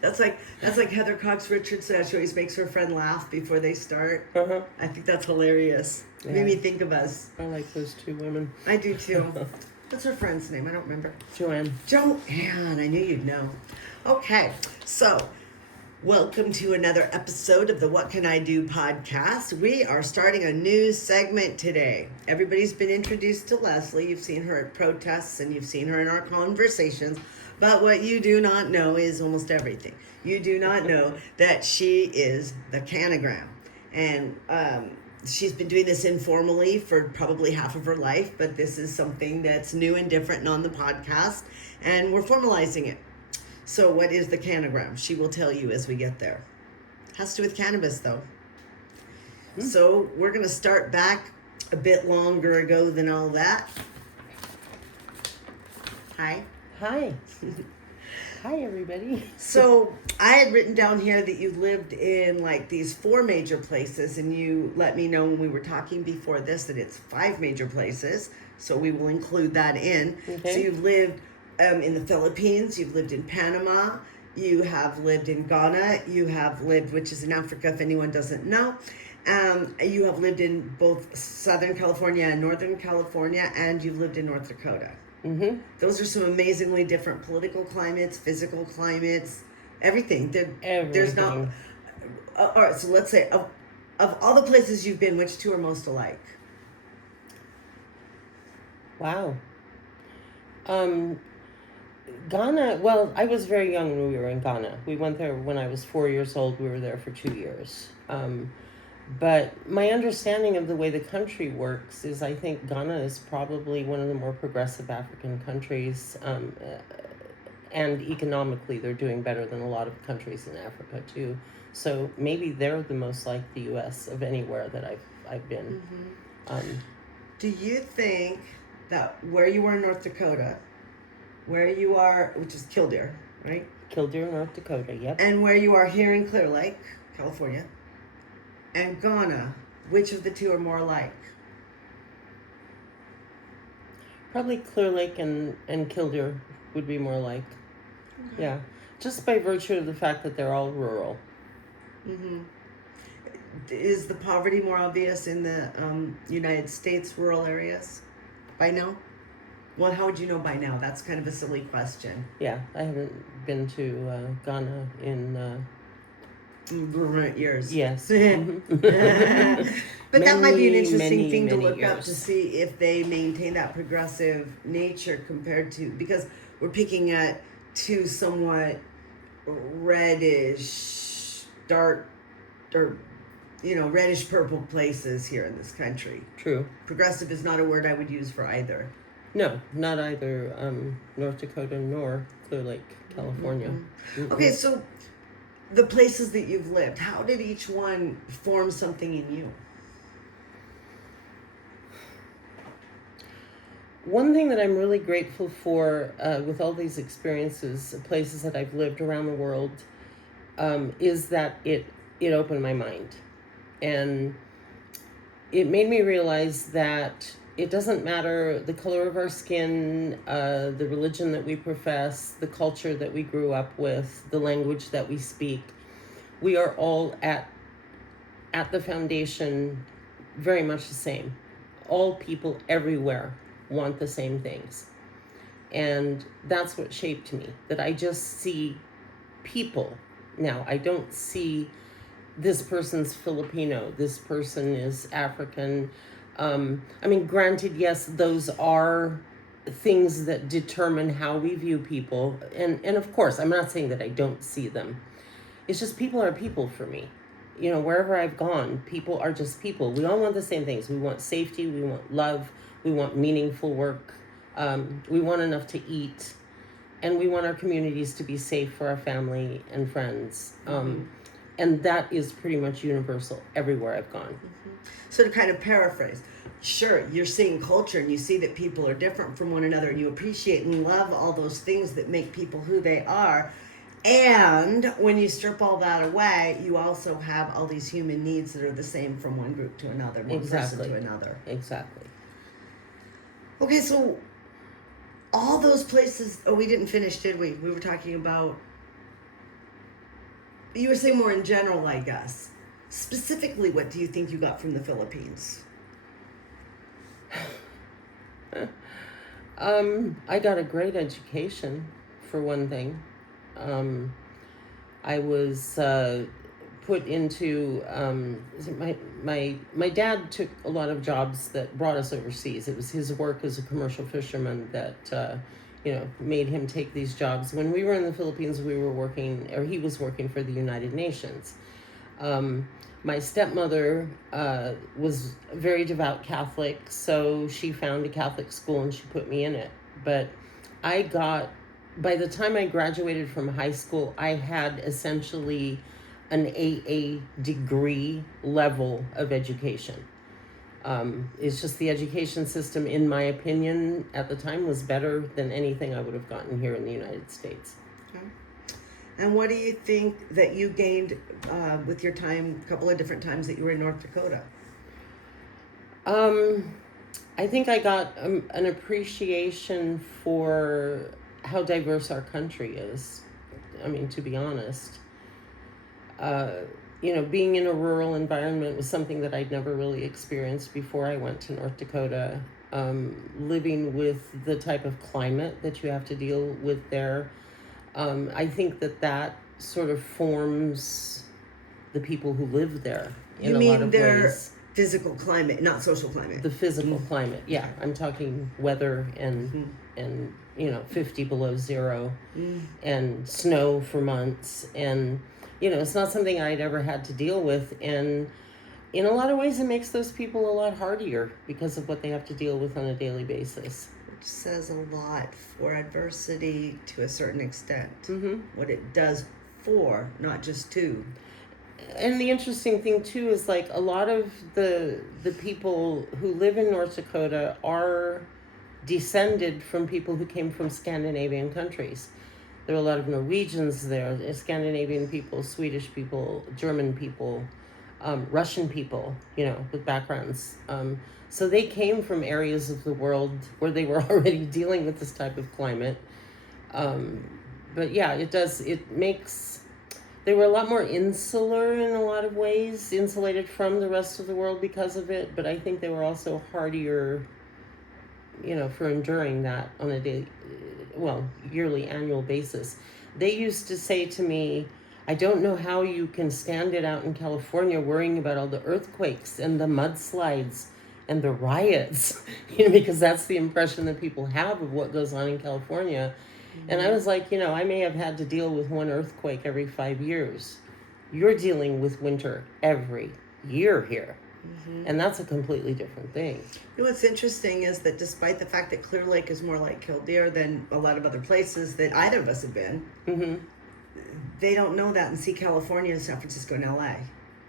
That's like Heather Cox Richardson. She always makes her friend laugh before they start. Uh-huh. I think that's hilarious. Yeah. Made me think of us. I like those two women. I do too. What's her friend's name? I don't remember. Joanne. Joanne. I knew you'd know. Okay, so welcome to another episode of the What Can I Do podcast. We are starting a new segment today. Everybody's been introduced to Leslie. You've seen her at protests and you've seen her in our conversations. But what you do not know is almost everything. You do not know that she is the Cannagram. And she's been doing this informally for probably half of her life, but this is something that's new and different and on the podcast, and we're formalizing it. So what is the Cannagram? She will tell you as we get there. Has to do with cannabis, though. So we're going to start back a bit longer ago than all that. Hi. Hi. Hi, everybody. So I had written down here that you lived in like these 4 major places, and you let me know when we were talking before this that it's 5 major places. So we will include that in. Okay. So you've lived in the Philippines, you've lived in Panama, you have lived in Ghana, you have lived, which is in Africa if anyone doesn't know. You have lived in both Southern California and Northern California, and you've lived in North Dakota. Mm-hmm. Those are some amazingly different political climates, physical climates, everything. There's not. All right, so let's say of all the places you've been, which 2 are most alike? Wow. Ghana, well, I was very young when we were in Ghana. We went there when I was 4 years old. We were there for 2 years. But my understanding of the way the country works is I think Ghana is probably one of the more progressive African countries. And economically, they're doing better than a lot of countries in Africa, too. So maybe they're the most like the U.S. of anywhere that I've been. Mm-hmm. Do you think that where you were in North Dakota, where you are, which is Killdeer, right? Killdeer, North Dakota, yep. And where you are here in Clearlake, California, and Ghana, which of the 2 are more alike? Probably Clearlake and Killdeer would be more like. Okay. Yeah. Just by virtue of the fact that they're all rural. Mm-hmm. Is the poverty more obvious in the United States rural areas by now? Well, how would you know by now? That's kind of a silly question. Yeah, I haven't been to Ghana in... years. Yes. But that might be an interesting thing to look years. up to see if they maintain that progressive nature compared to, because we're picking at 2 somewhat reddish, dark, or reddish purple places here in this country. True. Progressive is not a word I would use for either. No, not either North Dakota nor Clearlake, California. Mm-hmm. Mm-hmm. Okay, so the places that you've lived, how did each one form something in you? One thing that I'm really grateful for with all these experiences, places that I've lived around the world, is that it opened my mind. And it made me realize that it doesn't matter the color of our skin, the religion that we profess, the culture that we grew up with, the language that we speak. We are all at the foundation very much the same. All people everywhere want the same things. And that's what shaped me, that I just see people. Now, I don't see this person's Filipino, this person is African. Granted, yes, those are things that determine how we view people. And of course, I'm not saying that I don't see them. It's just people are people for me. Wherever I've gone, people are just people. We all want the same things. We want safety. We want love. We want meaningful work. We want enough to eat. And we want our communities to be safe for our family and friends. And that is pretty much universal everywhere I've gone. Mm-hmm. So to kind of paraphrase, sure, you're seeing culture and you see that people are different from one another and you appreciate and love all those things that make people who they are. And when you strip all that away, you also have all these human needs that are the same from one group to another, one person to another. Exactly. Okay, so all those places, we didn't finish, did we? We were talking about You were saying more in general, I guess. Specifically, what do you think you got from the Philippines? I got a great education, for one thing. I was put into my dad took a lot of jobs that brought us overseas. It was his work as a commercial fisherman that made him take these jobs. When we were in the Philippines, we were working, or he was working for the United Nations. My stepmother was a very devout Catholic, so she found a Catholic school and she put me in it. But by the time I graduated from high school, I had essentially an AA degree level of education. It's just the education system, in my opinion, at the time was better than anything I would have gotten here in the United States. Okay. And what do you think that you gained with your time, a couple of different times that you were in North Dakota? I think I got an appreciation for how diverse our country is. I mean, to be honest. Being in a rural environment was something that I'd never really experienced before I went to North Dakota. Living with the type of climate that you have to deal with there, I think that sort of forms the people who live there in a lot of ways. Physical climate, not social climate. The physical climate, yeah. I'm talking weather and 50 below zero and snow for months. And, it's not something I'd ever had to deal with. And in a lot of ways, it makes those people a lot hardier because of what they have to deal with on a daily basis. Which says a lot for adversity to a certain extent. What it does for, not just to. And the interesting thing too is like a lot of the people who live in North Dakota are descended from people who came from Scandinavian countries. There are a lot of Norwegians there, Scandinavian people, Swedish people, German people, Russian people, with backgrounds. So they came from areas of the world where they were already dealing with this type of climate. But yeah, they were a lot more insular in a lot of ways, insulated from the rest of the world because of it. But I think they were also hardier, for enduring that on a yearly, annual basis. They used to say to me, I don't know how you can stand it out in California worrying about all the earthquakes and the mudslides and the riots, because that's the impression that people have of what goes on in California. And I was like, I may have had to deal with one earthquake every 5 years. You're dealing with winter every year here. And that's a completely different thing. What's interesting is that despite the fact that Clearlake is more like Killdeer than a lot of other places that either of us have been, they don't know that and see California and San Francisco and LA.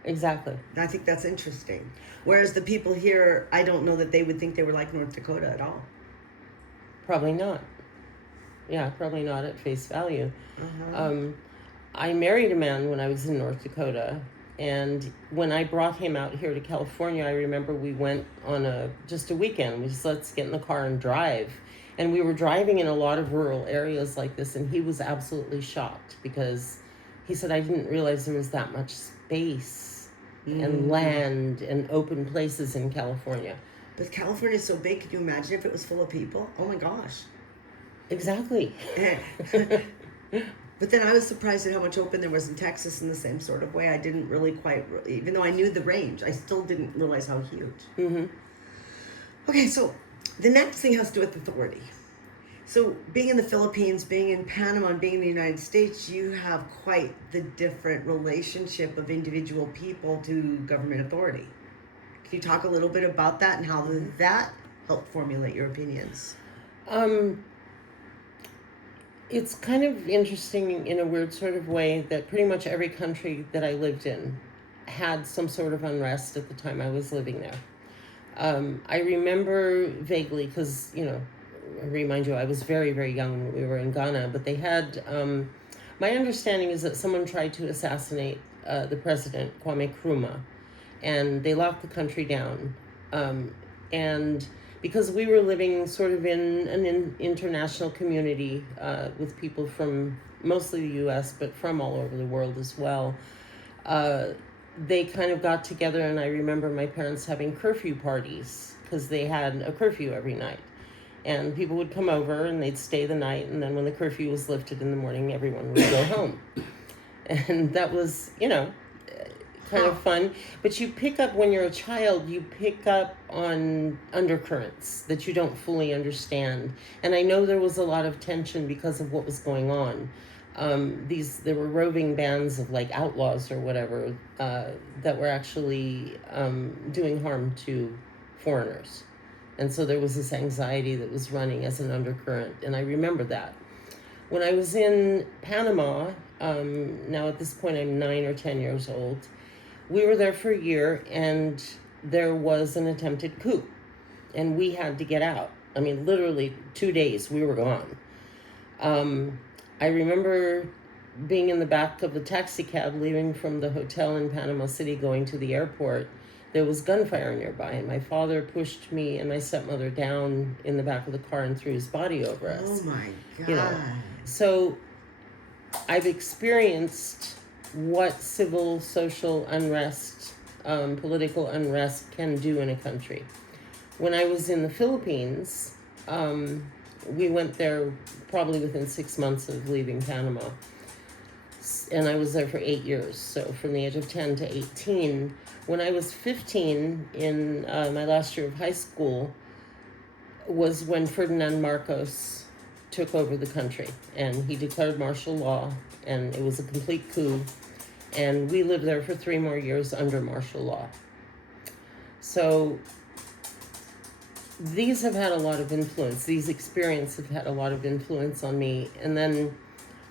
Exactly. And I think that's interesting. Whereas the people here, I don't know that they would think they were like North Dakota at all. Probably not. Yeah, probably not at face value. I married a man when I was in North Dakota, and when I brought him out here to California, I remember we went on just a weekend. We just, let's get in the car and drive. And we were driving in a lot of rural areas like this, and he was absolutely shocked because he said, I didn't realize there was that much space and land and open places in California. But California is so big, could you imagine if it was full of people? Oh my gosh. Exactly. But then I was surprised at how much open there was in Texas in the same sort of way. I didn't really even though I knew the range, I still didn't realize how huge. Okay, so the next thing has to do with authority. So being in the Philippines, being in Panama, and being in the United States, you have quite the different relationship of individual people to government authority. Can you talk a little bit about that and how that helped formulate your opinions? It's kind of interesting in a weird sort of way that pretty much every country that I lived in had some sort of unrest at the time I was living there. I remember vaguely because, I remind you, I was very, very young when we were in Ghana, but they had, my understanding is that someone tried to assassinate the president, Kwame Nkrumah, and they locked the country down. And because we were living sort of in an international community with people from mostly the U.S., but from all over the world as well. They kind of got together, and I remember my parents having curfew parties because they had a curfew every night. And people would come over and they'd stay the night, and then when the curfew was lifted in the morning, everyone would go home. And that was, kind of fun. But you pick up, when you're a child, you pick up on undercurrents that you don't fully understand. And I know there was a lot of tension because of what was going on. There were roving bands of like outlaws or whatever that were actually doing harm to foreigners. And so there was this anxiety that was running as an undercurrent. And I remember that. When I was in Panama, now at this point I'm 9 or 10 years old, we were there for a year, and there was an attempted coup, and we had to get out. I mean, literally 2 days we were gone. I remember being in the back of the taxi cab leaving from the hotel in Panama City going to the airport. There was gunfire nearby, and my father pushed me and my stepmother down in the back of the car and threw his body over us. Oh my God. So I've experienced what civil, social unrest, political unrest can do in a country. When I was in the Philippines, we went there probably within 6 months of leaving Panama. And I was there for 8 years, so from the age of 10 to 18. When I was 15, in my last year of high school, was when Ferdinand Marcos took over the country. And he declared martial law, and it was a complete coup. And we lived there for 3 more years under martial law. So these have had a lot of influence. These experiences have had a lot of influence on me. And then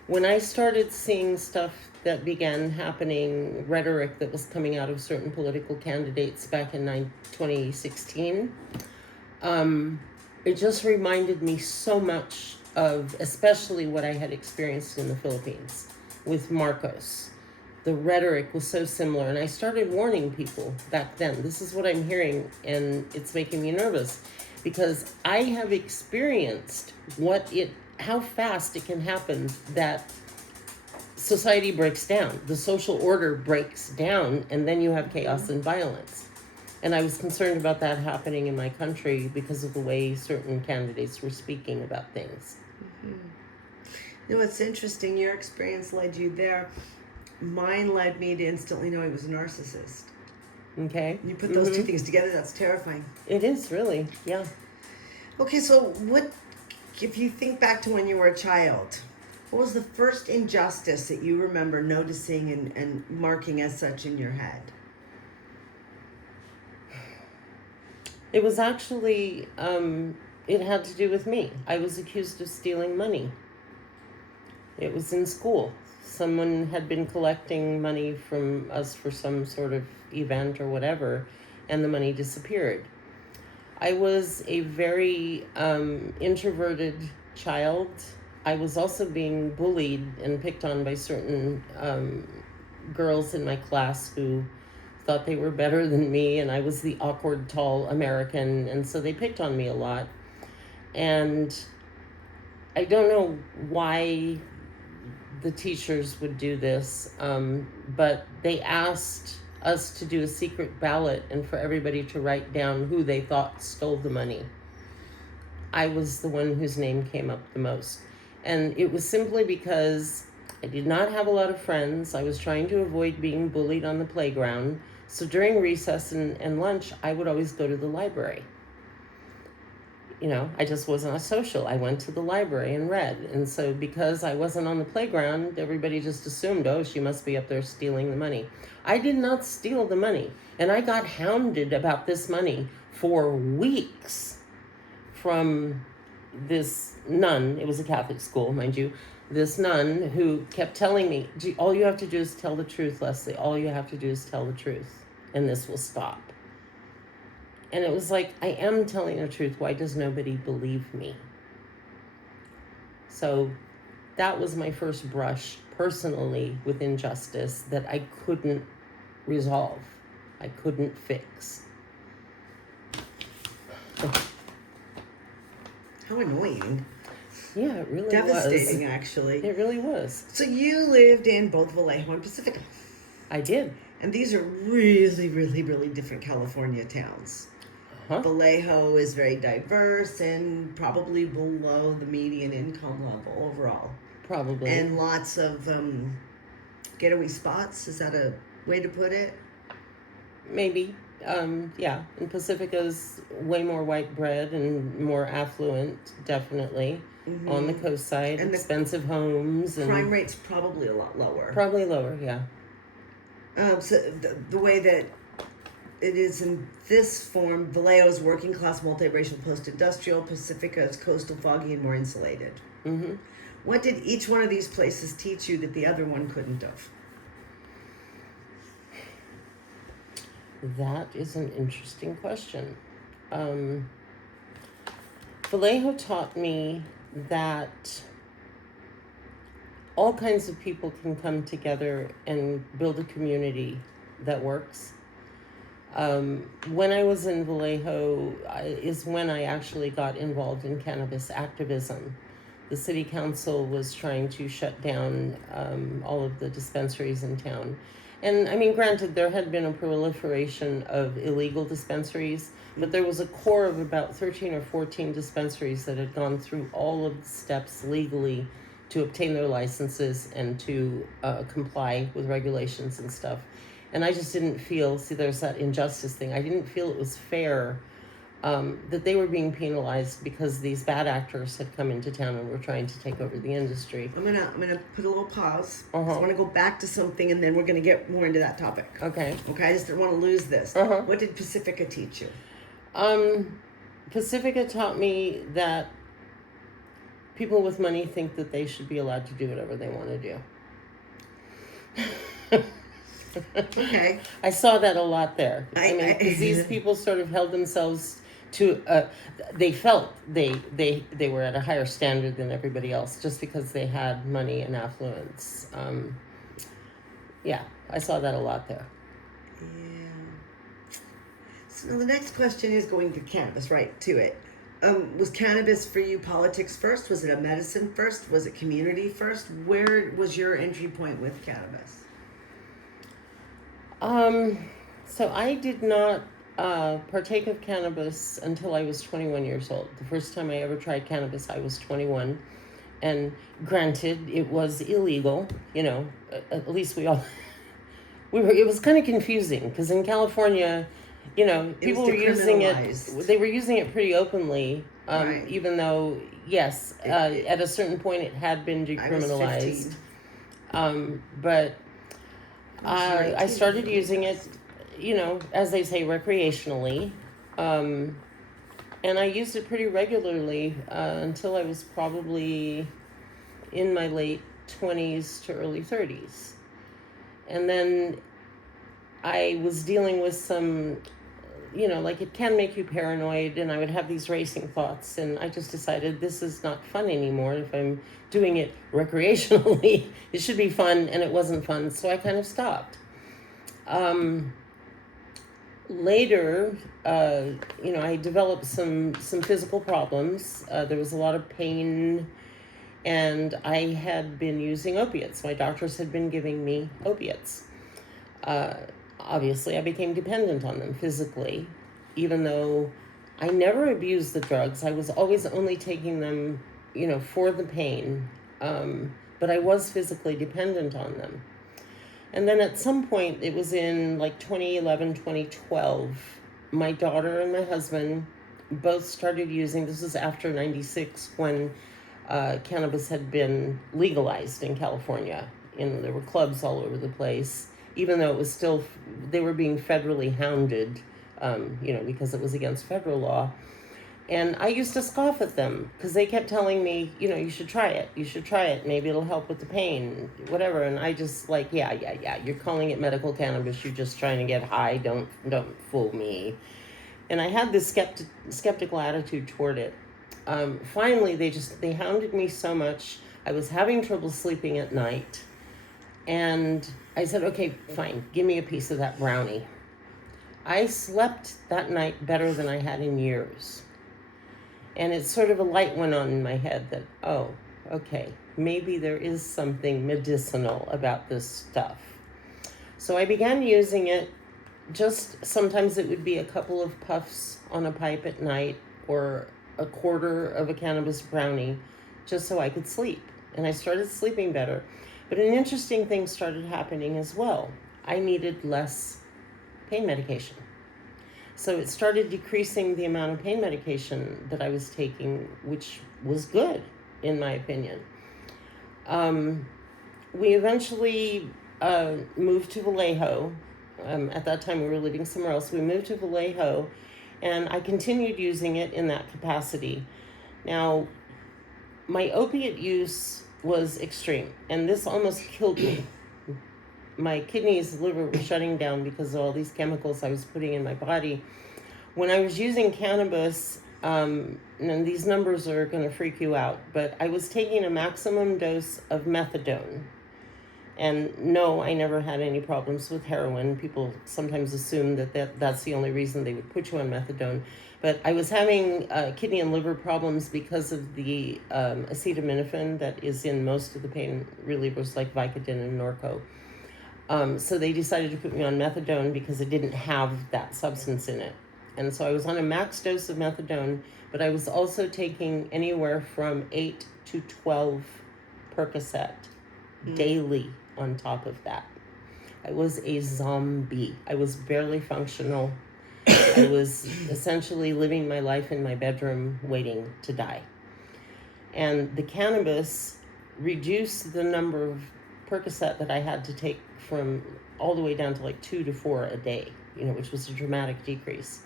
when I started seeing stuff that began happening, rhetoric that was coming out of certain political candidates back in 2016, it just reminded me so much of especially what I had experienced in the Philippines with Marcos. The rhetoric was so similar, and I started warning people back then. This is what I'm hearing, and it's making me nervous because I have experienced how fast it can happen that society breaks down, the social order breaks down, and then you have chaos and violence. And I was concerned about that happening in my country because of the way certain candidates were speaking about things. Mm-hmm. It's interesting. Your experience led you there. Mine led me to instantly know he was a narcissist. Okay. You put those two things together, that's terrifying. It is, really, yeah. Okay, so if you think back to when you were a child, what was the first injustice that you remember noticing and marking as such in your head? It was actually, it had to do with me. I was accused of stealing money. It was in school. Someone had been collecting money from us for some sort of event or whatever, and the money disappeared. I was a very introverted child. I was also being bullied and picked on by certain girls in my class who thought they were better than me, and I was the awkward, tall American, and so they picked on me a lot. And I don't know why the teachers would do this, but they asked us to do a secret ballot and for everybody to write down who they thought stole the money. I was the one whose name came up the most. And it was simply because I did not have a lot of friends. I was trying to avoid being bullied on the playground. So during recess and lunch, I would always go to the library. I just wasn't a social. I went to the library and read. And so because I wasn't on the playground, everybody just assumed, oh, she must be up there stealing the money. I did not steal the money. And I got hounded about this money for weeks from this nun. It was a Catholic school, mind you. This nun who kept telling me, all you have to do is tell the truth, Leslie. All you have to do is tell the truth, and this will stop. And it was like, I am telling the truth. Why does nobody believe me? So that was my first brush personally with injustice that I couldn't resolve. I couldn't fix. How annoying. Yeah, it really Devastating, was. actually. It really was. So you lived in both Vallejo and Pacifica. I did. And these are really, really, really different California towns. Huh? Vallejo is very diverse and probably below the median income level overall. Probably. And lots of getaway spots. Is that a way to put it? Maybe. Yeah. And Pacifica's way more white bread and more affluent, definitely. Mm-hmm. On the coast side, And expensive homes. And crime rate's probably a lot lower. Probably lower, yeah. So the way that it is in this form, Vallejo is working class, multiracial, post-industrial. Pacifica is coastal, foggy, and more insulated. Mm-hmm. What did each one of these places teach you that the other one couldn't have? That is an interesting question. Vallejo taught me that all kinds of people can come together and build a community that works. When I was in Vallejo is when I actually got involved in cannabis activism. The city council was trying to shut down all of the dispensaries in town. And I mean, granted, there had been a proliferation of illegal dispensaries, but there was a core of about 13 or 14 dispensaries that had gone through all of the steps legally to obtain their licenses and to comply with regulations and stuff. And I just didn't feel, there's that injustice thing. I didn't feel it was fair that they were being penalized because these bad actors had come into town and were trying to take over the industry. I'm gonna put a little pause. Uh-huh. I want to go back to something, and then we're gonna get more into that topic. Okay. Okay. I just don't want to lose this. Uh-huh. What did Pacifica teach you? Pacifica taught me that people with money think that they should be allowed to do whatever they want to do. Okay. I saw that a lot there. I mean, because these people sort of held themselves to, they felt they were at a higher standard than everybody else just because they had money and affluence. Yeah, I saw that a lot there. Yeah. So the next question is going to cannabis, right to it. Was cannabis for you politics first? Was it a medicine first? Was it community first? Where was your entry point with cannabis? So I did not partake of cannabis until I was 21 years old. The first time I ever tried cannabis, I was 21. And granted, it was illegal, you know, at least it was kind of confusing because in California, you know, people were using it, they were using it pretty openly, right. Even though, yes, at a certain point it had been decriminalized. But I started using it, you know, as they say, recreationally. And I used it pretty regularly until I was probably in my late 20s to early 30s. And then I was dealing with some, you know, like it can make you paranoid, and I would have these racing thoughts, and I just decided this is not fun anymore. If I'm doing it recreationally, it should be fun, and it wasn't fun, so I kind of stopped. Later, you know, I developed some physical problems. There was a lot of pain, and I had been using opiates. My doctors had been giving me opiates. Obviously, I became dependent on them physically, even though I never abused the drugs. I was always only taking them, you know, for the pain, but I was physically dependent on them. And then at some point, it was in like 2011, 2012, my daughter and my husband both started using, this was after 96 when cannabis had been legalized in California. And there were clubs all over the place, even though it was still, they were being federally hounded, you know, because it was against federal law. And I used to scoff at them because they kept telling me, you know, you should try it. You should try it. Maybe it'll help with the pain, whatever. And I just like, yeah. You're calling it medical cannabis. You're just trying to get high. Don't fool me. And I had this skeptical attitude toward it. Finally, they hounded me so much. I was having trouble sleeping at night. And I said, okay, fine. Give me a piece of that brownie. I slept that night better than I had in years. And it's sort of a light went on in my head that, oh, okay, maybe there is something medicinal about this stuff. So I began using it. Just sometimes it would be a couple of puffs on a pipe at night or a quarter of a cannabis brownie just so I could sleep. And I started sleeping better. But an interesting thing started happening as well. I needed less pain medication. So it started decreasing the amount of pain medication that I was taking, which was good, in my opinion. We eventually moved to Vallejo. At that time, we were living somewhere else. We moved to Vallejo, and I continued using it in that capacity. Now, my opiate use was extreme, and this almost killed me. My kidneys, liver were shutting down because of all these chemicals I was putting in my body. When I was using cannabis, and these numbers are going to freak you out, but I was taking a maximum dose of methadone. And no, I never had any problems with heroin. People sometimes assume that's the only reason they would put you on methadone. But I was having kidney and liver problems because of the acetaminophen that is in most of the pain relievers like Vicodin and Norco. So they decided to put me on methadone because it didn't have that substance in it. And so I was on a max dose of methadone, but I was also taking anywhere from 8 to 12 Percocet daily on top of that. I was a zombie. I was barely functional. I was essentially living my life in my bedroom waiting to die. And the cannabis reduced the number of Percocet that I had to take from all the way down to like 2 to 4 a day, which was a dramatic decrease.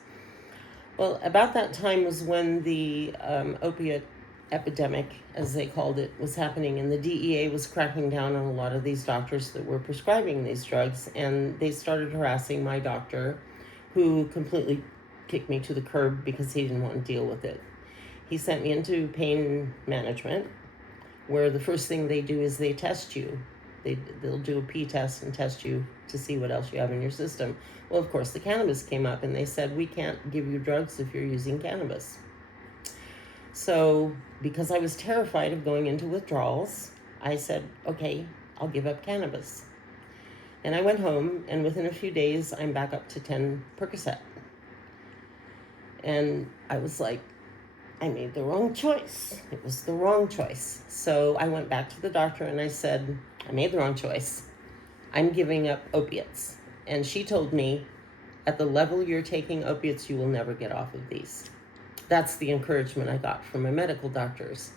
Well, about that time was when the opiate epidemic, as they called it, was happening, and the DEA was cracking down on a lot of these doctors that were prescribing these drugs, and they started harassing my doctor, who completely kicked me to the curb because he didn't want to deal with it. He sent me into pain management, where the first thing they do is they test you. They'll do a P test and test you to see what else you have in your system. Well, of course, the cannabis came up, and they said, we can't give you drugs if you're using cannabis. So because I was terrified of going into withdrawals, I said, okay, I'll give up cannabis. And I went home, and within a few days, I'm back up to 10 Percocet. And I was like, I made the wrong choice. It was the wrong choice. So I went back to the doctor and I said, I made the wrong choice. I'm giving up opiates. And she told me, at the level you're taking opiates, you will never get off of these. That's the encouragement I got from my medical doctors.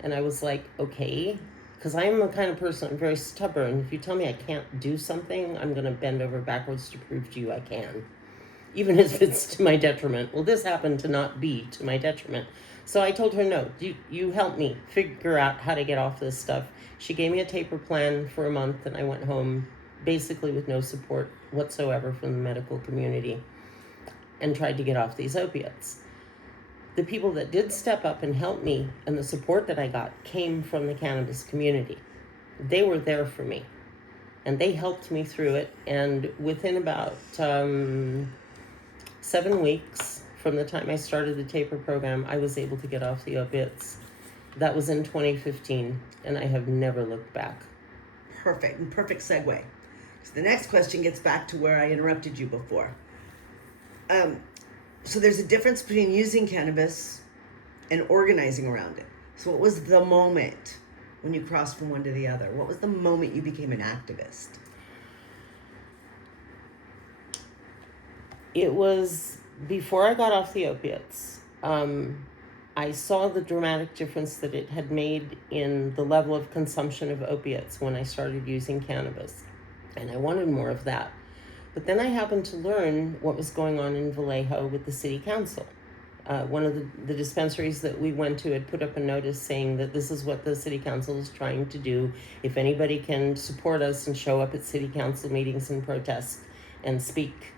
And I was like, okay, because I am the kind of person, I'm very stubborn. If you tell me I can't do something, I'm going to bend over backwards to prove to you I can, even if it's to my detriment. Well, this happened to not be to my detriment. So I told her, no, you help me figure out how to get off this stuff. She gave me a taper plan for a month, and I went home basically with no support whatsoever from the medical community and tried to get off these opiates. The people that did step up and help me, and the support that I got, came from the cannabis community. They were there for me, and they helped me through it. And within about 7 weeks from the time I started the taper program, I was able to get off the opiates. That was in 2015, and I have never looked back. Perfect, and perfect segue. So the next question gets back to where I interrupted you before. So there's a difference between using cannabis and organizing around it. So what was the moment when you crossed from one to the other? What was the moment you became an activist? It was before I got off the opiates. I saw the dramatic difference that it had made in the level of consumption of opiates when I started using cannabis. And I wanted more of that. But then I happened to learn what was going on in Vallejo with the city council. One of the dispensaries that we went to had put up a notice saying that this is what the city council is trying to do. If anybody can support us and show up at city council meetings and protest and speak,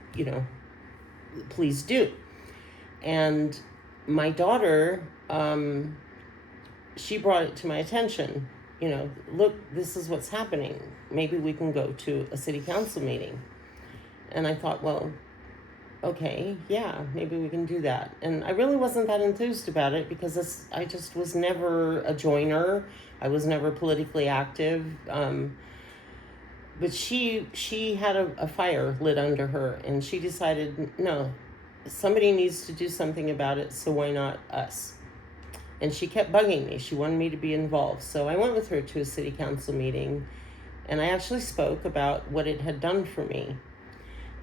please do. And my daughter, she brought it to my attention. Look, this is what's happening. Maybe we can go to a city council meeting. And I thought, well, okay, yeah, maybe we can do that. And I really wasn't that enthused about it because I just was never a joiner. I was never politically active. But she had a fire lit under her, and she decided, no, somebody needs to do something about it, so why not us? And she kept bugging me. She wanted me to be involved. So I went with her to a city council meeting, and I actually spoke about what it had done for me.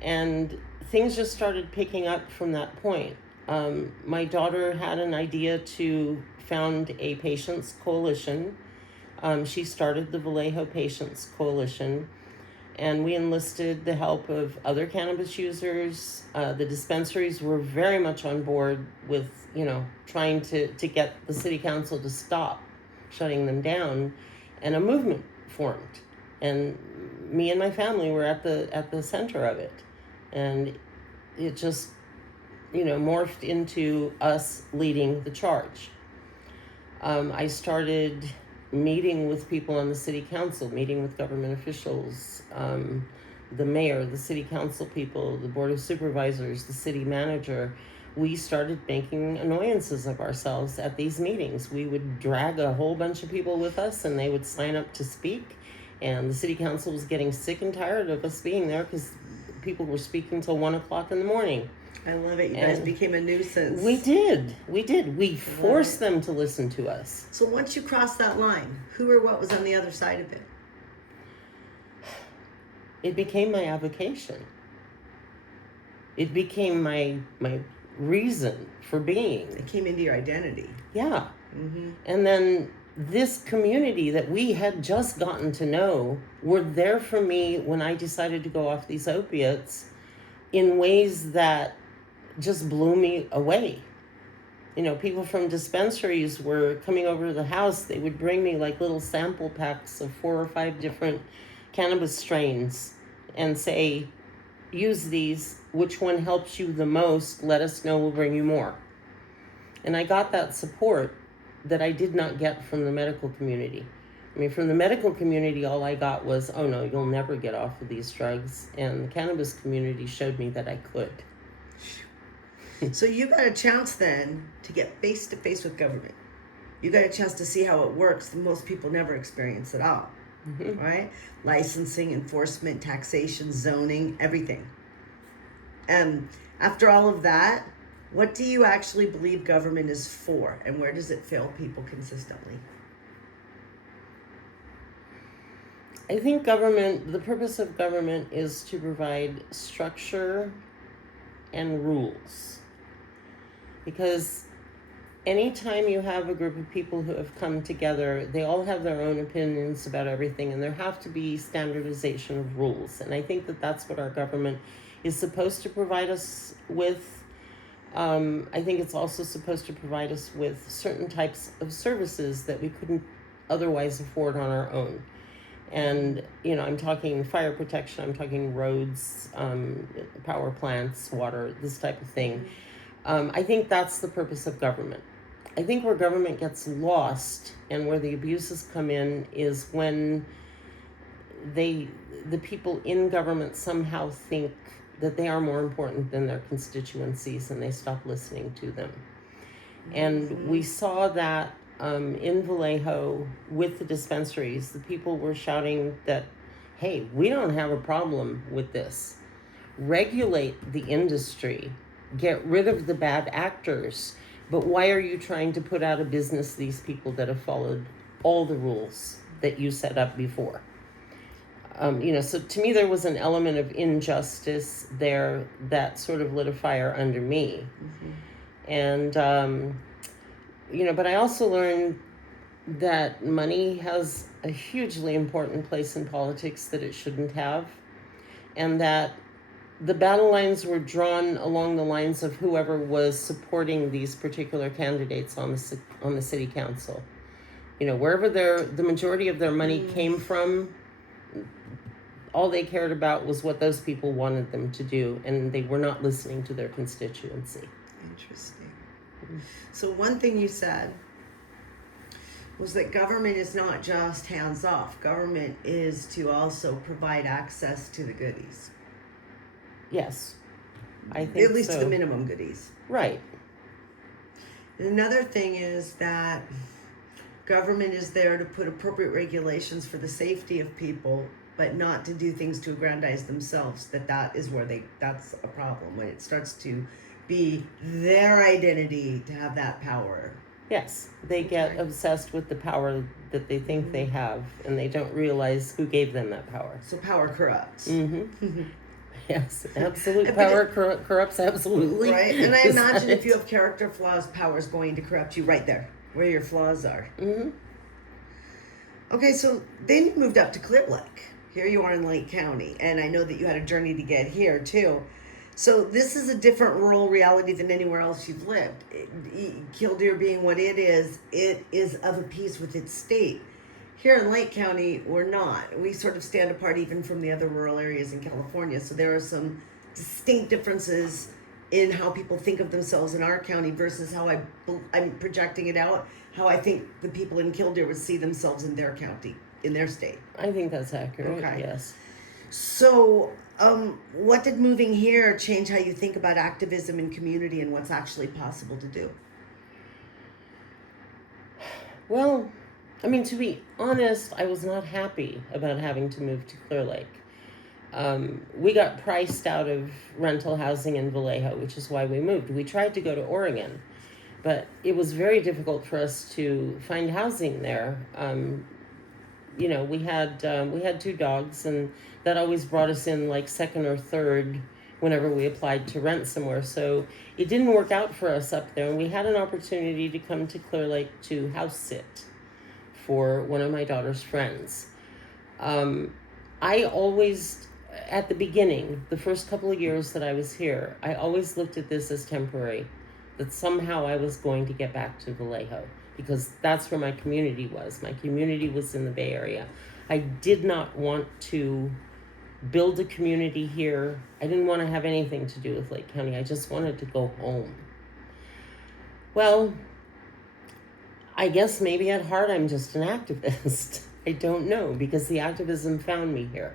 And things just started picking up from that point. My daughter had an idea to found a patients coalition. She started the Vallejo Patients Coalition, and we enlisted the help of other cannabis users. The dispensaries were very much on board with, trying to get the city council to stop shutting them down, and a movement formed. And me and my family were at the center of it, and it just, morphed into us leading the charge. I started meeting with people on the city council, meeting with government officials, the mayor, the city council people, the board of supervisors, the city manager. We started making annoyances of ourselves at these meetings. We would drag a whole bunch of people with us, and they would sign up to speak. And the city council was getting sick and tired of us being there because people were speaking till 1 o'clock in the morning. I love it. You guys became a nuisance. We did. We forced them to listen to us. So once you crossed that line, who or what was on the other side of it? It became my avocation. It became my reason for being. It came into your identity. Yeah. Mm-hmm. And then this community that we had just gotten to know were there for me when I decided to go off these opiates in ways that just blew me away. People from dispensaries were coming over to the house. They would bring me like little sample packs of 4 or 5 different cannabis strains and say, use these. Which one helps you the most? Let us know. We'll bring you more. And I got that support that I did not get from the medical community. From the medical community, all I got was, oh no, you'll never get off of these drugs. And the cannabis community showed me that I could. So you got a chance then to get face to face with government. You got a chance to see how it works. Most people never experience it all, mm-hmm. right? Licensing, enforcement, taxation, zoning, everything. After all of that, what do you actually believe government is for, and where does it fail people consistently? I think the purpose of government is to provide structure and rules. Because anytime you have a group of people who have come together, they all have their own opinions about everything, and there have to be standardization of rules. And I think that that's what our government is supposed to provide us with. I think it's also supposed to provide us with certain types of services that we couldn't otherwise afford on our own. And, I'm talking fire protection, I'm talking roads, power plants, water, this type of thing. I think that's the purpose of government. I think where government gets lost and where the abuses come in is when the people in government somehow think that they are more important than their constituencies, and they stop listening to them. And we saw that in Vallejo with the dispensaries. The people were shouting that, hey, we don't have a problem with this. Regulate the industry. Get rid of the bad actors. But why are you trying to put out of business these people that have followed all the rules that you set up before? So to me, there was an element of injustice there that sort of lit a fire under me. Mm-hmm. And, but I also learned that money has a hugely important place in politics that it shouldn't have. And that the battle lines were drawn along the lines of whoever was supporting these particular candidates on the city council. Wherever the majority of their money came from, all they cared about was what those people wanted them to do, and they were not listening to their constituency. Interesting. So one thing you said was that government is not just hands off. Government is to also provide access to the goodies. Yes. I think at least so. the minimum goodies. Right. And another thing is that government is there to put appropriate regulations for the safety of people, but not to do things to aggrandize themselves. That is where that's a problem, when it starts to be their identity to have that power. Yes, they get obsessed with the power that they think they have, and they don't realize who gave them that power. So power corrupts. Mm-hmm. Yes, absolute power corrupts absolutely. Right, and I imagine if you have character flaws, power is going to corrupt you right there, where your flaws are. Mm-hmm. Okay, so then you moved up to Clearlake. Here you are in Lake County, and I know that you had a journey to get here too. So this is a different rural reality than anywhere else you've lived. Killdeer being what it is of a piece with its state. Here in Lake County, we're not. We sort of stand apart even from the other rural areas in California. So there are some distinct differences in how people think of themselves in our county versus how I'm projecting it out, how I think the people in Killdeer would see themselves in their county, in their state. I think that's accurate, Okay. Yes. So, what did moving here change how you think about activism and community and what's actually possible to do? Well, I mean, to be honest, I was not happy about having to move to Clearlake. We got priced out of rental housing in Vallejo, which is why we moved. We tried to go to Oregon, but it was very difficult for us to find housing there. We had 2 dogs, and that always brought us in like second or third whenever we applied to rent somewhere. So it didn't work out for us up there, and we had an opportunity to come to Clearlake to house sit for one of my daughter's friends. I always, at the beginning, the first couple of years that I was here, I always looked at this as temporary, that somehow I was going to get back to Vallejo, because that's where my community was. My community was in the Bay Area. I did not want to build a community here. I didn't want to have anything to do with Lake County. I just wanted to go home. Well, I guess maybe at heart I'm just an activist. I don't know, because the activism found me here.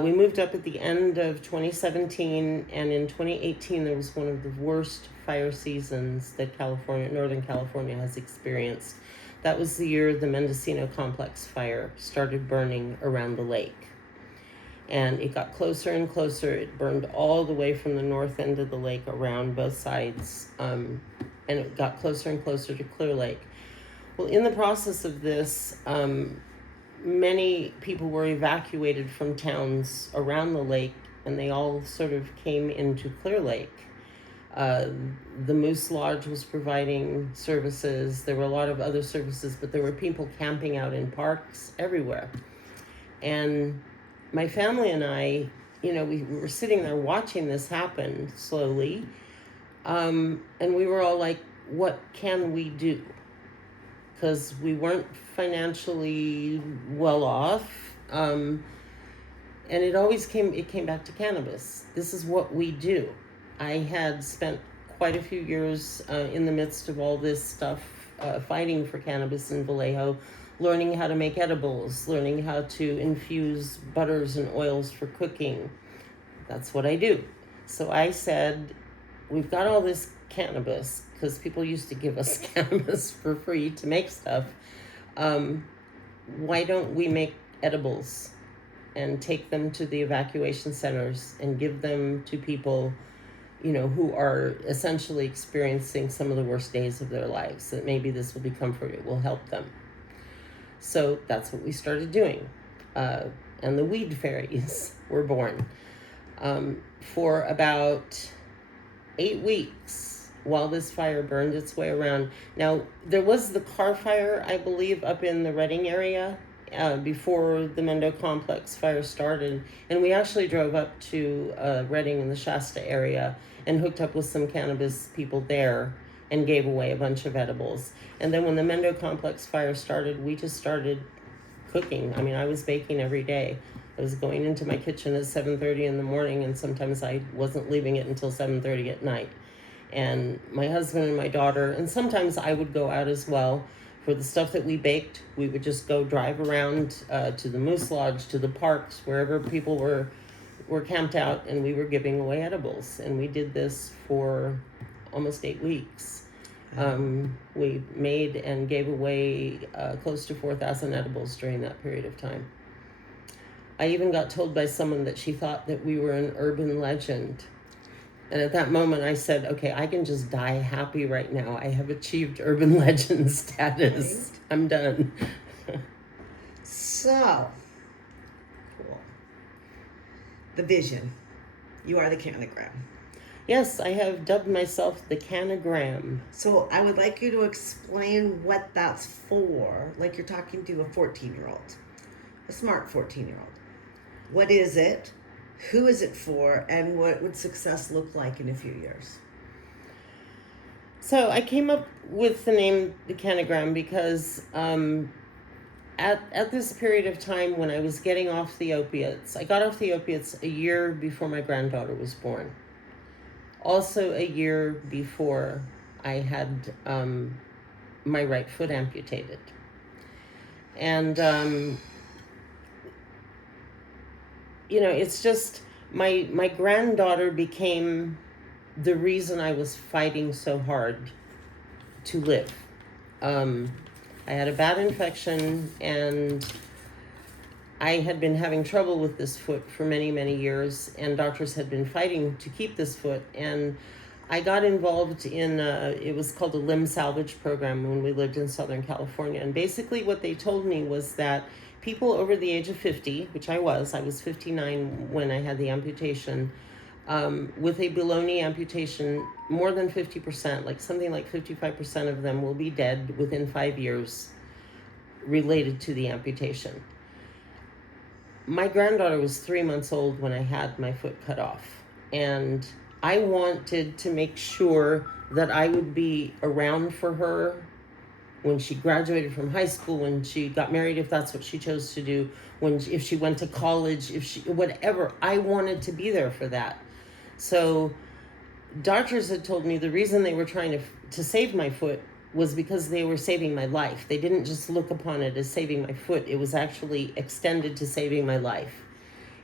We moved up at the end of 2017, and in 2018 there was one of the worst fire seasons that Northern California has experienced. That was the year the Mendocino Complex fire started burning around the lake. And it got closer and closer. It burned all the way from the north end of the lake around both sides, and it got closer and closer to Clearlake. Well, in the process of this, many people were evacuated from towns around the lake, and they all sort of came into Clearlake. The Moose Lodge was providing services. There were a lot of other services, but there were people camping out in parks everywhere. And my family and I, we were sitting there watching this happen slowly. And we were all like, what can we do? Because we weren't financially well off. And it came back to cannabis. This is what we do. I had spent quite a few years in the midst of all this stuff, fighting for cannabis in Vallejo, learning how to make edibles, learning how to infuse butters and oils for cooking. That's what I do. So I said, we've got all this cannabis, because people used to give us cannabis for free to make stuff. Why don't we make edibles and take them to the evacuation centers and give them to people, who are essentially experiencing some of the worst days of their lives, that maybe this will be comfort, it will help them. So that's what we started doing. And the weed fairies were born. For about 8 weeks while this fire burned its way around. Now, there was the car fire, I believe, up in the Redding area before the Mendo Complex fire started. And we actually drove up to Redding in the Shasta area and hooked up with some cannabis people there and gave away a bunch of edibles. And then when the Mendo Complex fire started, we just started cooking. I mean, I was baking every day. I was going into my kitchen at 7:30 in the morning, and sometimes I wasn't leaving it until 7:30 at night. And my husband and my daughter, and sometimes I would go out as well. For the stuff that we baked, we would just go drive around to the Moose Lodge, to the parks, wherever people were were camped out and we were giving away edibles. And we did this for almost 8 weeks. We made and gave away close to 4,000 edibles during that period of time. I even got told by someone that she thought that we were an urban legend. And at that moment I said, okay, I can just die happy right now. I have achieved urban legend status. Right. I'm done. So, cool. The vision. You are the Cannagram. Yes, I have dubbed myself the Cannagram. So I would like you to explain what that's for. Like you're talking to a 14-year-old, a smart 14-year-old. What is it? Who is it for? And what would success look like in a few years? So I came up with the name the Cannagram because at this period of time when I was getting off the opiates, I got off the opiates a year before my granddaughter was born. Also a year before I had my right foot amputated. And, it's just my granddaughter became the reason I was fighting so hard to live. I had a bad infection and I had been having trouble with this foot for many, many years, and doctors had been fighting to keep this foot. And I got involved in, it was called a limb salvage program when we lived in Southern California. And basically what they told me was that people over the age of 50, which I was 59 when I had the amputation, with a below-knee amputation, more than 50%, like something like 55% of them will be dead within 5 years related to the amputation. My granddaughter was 3 months old when I had my foot cut off, and I wanted to make sure that I would be around for her when she graduated from high school, when she got married, if that's what she chose to do, if she went to college, whatever. I wanted to be there for that. So doctors had told me the reason they were trying to save my foot was because they were saving my life. They didn't just look upon it as saving my foot. It was actually extended to saving my life.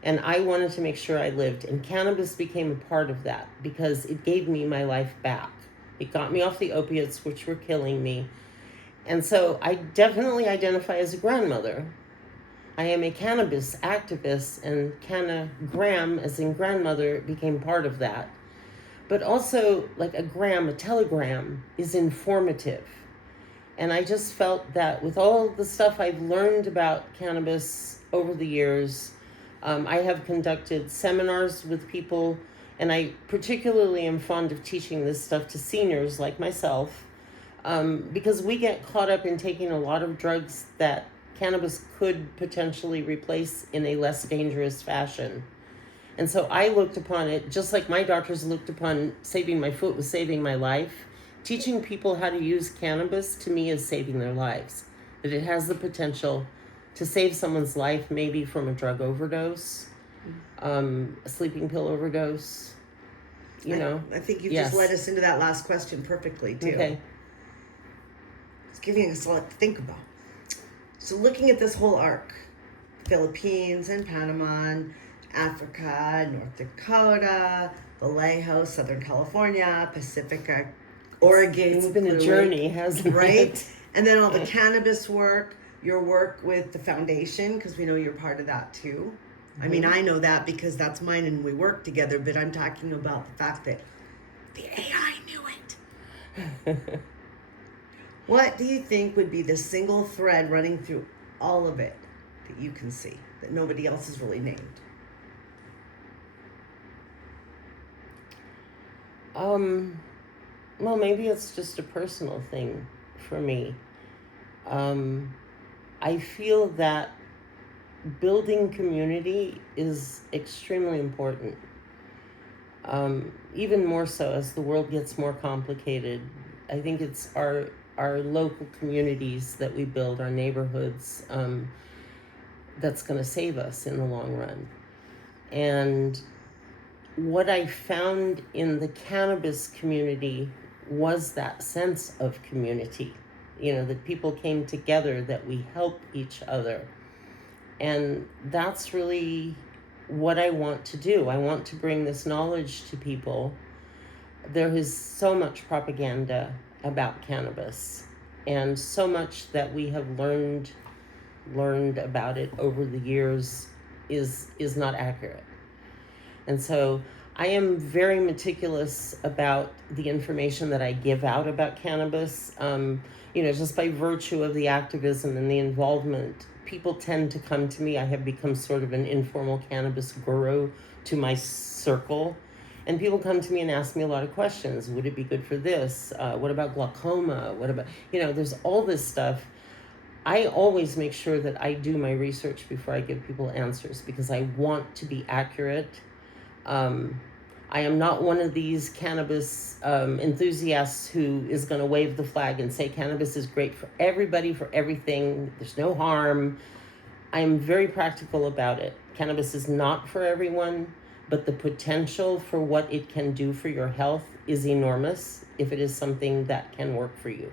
And I wanted to make sure I lived. And cannabis became a part of that because it gave me my life back. It got me off the opiates, which were killing me. And so I definitely identify as a grandmother. I am a cannabis activist, and Cannagram, as in grandmother, became part of that. But also, like a telegram is informative. And I just felt that with all the stuff I've learned about cannabis over the years, I have conducted seminars with people, and I particularly am fond of teaching this stuff to seniors like myself, because we get caught up in taking a lot of drugs that cannabis could potentially replace in a less dangerous fashion. And so I looked upon it, just like my doctors looked upon saving my foot was saving my life. Teaching people how to use cannabis, to me, is saving their lives. That it has the potential to save someone's life, maybe from a drug overdose, a sleeping pill overdose, I think you just led us into that last question perfectly, too. Okay. It's giving us a lot to think about. So looking at this whole arc, Philippines and Panama and Africa, North Dakota, Vallejo, Southern California, Pacifica, Oregon. It's been a journey, hasn't it? Right? And then all the cannabis work, your work with the foundation, because we know you're part of that too. Mm-hmm. I mean, I know that because that's mine and we work together, but I'm talking about the fact that the AI knew it. What do you think would be the single thread running through all of it that you can see, that nobody else has really named? Well, maybe it's just a personal thing for me. I feel that building community is extremely important. Even more so as the world gets more complicated. I think it's our local communities that we build, our neighborhoods, that's going to save us in the long run. And what I found in the cannabis community was that sense of community, that people came together, that we help each other. And that's really what I want to do. I want to bring this knowledge to people. There is so much propaganda about cannabis, and so much that we have learned about it over the years is not accurate. And so I am very meticulous about the information that I give out about cannabis. Just by virtue of the activism and the involvement, people tend to come to me. I have become sort of an informal cannabis guru to my circle. And people come to me and ask me a lot of questions. Would it be good for this? What about glaucoma? What about, there's all this stuff. I always make sure that I do my research before I give people answers, because I want to be accurate. I am not one of these cannabis enthusiasts who is going to wave the flag and say cannabis is great for everybody, for everything. There's no harm. I'm very practical about it. Cannabis is not for everyone, but the potential for what it can do for your health is enormous if it is something that can work for you.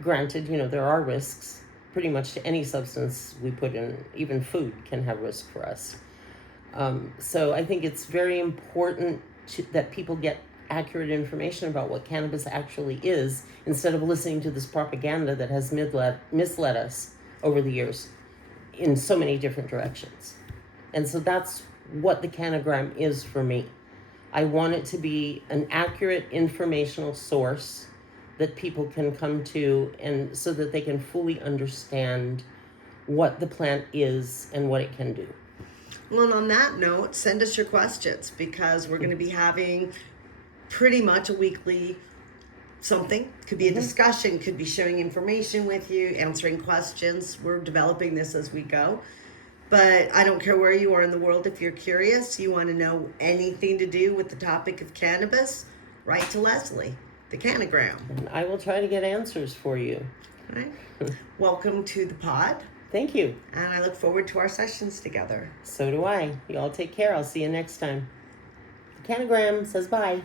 Granted, there are risks. Pretty much to any substance we put in, even food can have risk for us. So I think it's very important that people get accurate information about what cannabis actually is, instead of listening to this propaganda that has misled us over the years in so many different directions. And so that's what the Cannagram is for me. I want it to be an accurate informational source that people can come to, and so that they can fully understand what the plant is and what it can do. Well, and on that note, send us your questions, because we're going to be having pretty much a weekly something. Could be a discussion, could be sharing information with you, answering questions. We're developing this as we go. But I don't care where you are in the world. If you're curious, you want to know anything to do with the topic of cannabis, write to Leslie, the Cannagram. And I will try to get answers for you. All right. Welcome to the pod. Thank you. And I look forward to our sessions together. So do I. You all take care. I'll see you next time. The Cannagram says bye.